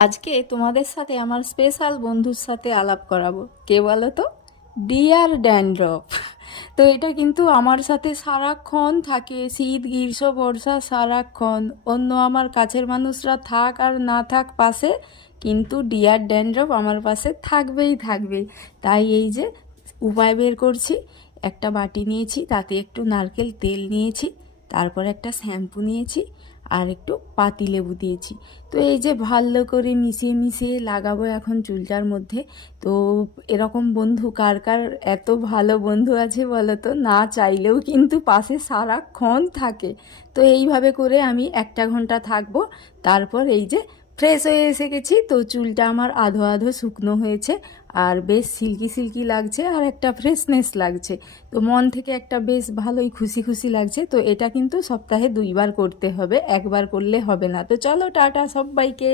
আজকে তোমাদের সাথে আমার স্পেশাল বন্ধুর সাথে আলাপ করাবো। কে বলো তো? Dear dandruff. তো এটা কিন্তু আমার সাথে সারাক্ষণ থাকে, শীত গ্রীষ্ম বর্ষা সারাক্ষণ। অন্য আমার কাছের মানুষরা থাক আর না থাক পাশে, কিন্তু ডিয়ার ড্যান্ড্রফ আমার পাশে থাকবেই থাকবে। তাই এই যে উপায় বের করছি। একটা বাটি নিয়েছি, তাতে একটু নারকেল তেল নিয়েছি, তারপর একটা শ্যাম্পু নিয়েছি, আর একটু পাতিলেবু দিয়েছি। তো এই যে ভালো করে মিশিয়ে মিশিয়ে লাগাবো এখন চুলটার মধ্যে। তো এরকম বন্ধু কার কার এত ভালো বন্ধু আছে বলো তো? না চাইলেও কিন্তু পাশে সারাক্ষণ থাকে। তো এইভাবে করে আমি 1 ঘন্টা থাকবো। তারপর এই যে ফ্রেশ হয়ে এসে গেছি, তো চুলটা আমার আধো আধো শুকনো হয়েছে, আর বেশ সিল্কি সিল্কি লাগছে, আর একটা ফ্রেশনেস লাগছে। তো মন থেকে একটা বেশ ভালোই খুশি খুশি লাগছে। তো এটা কিন্তু সপ্তাহে 2বার করতে হবে, একবার করলে হবে না। তো চলো টাটা সবাইকে।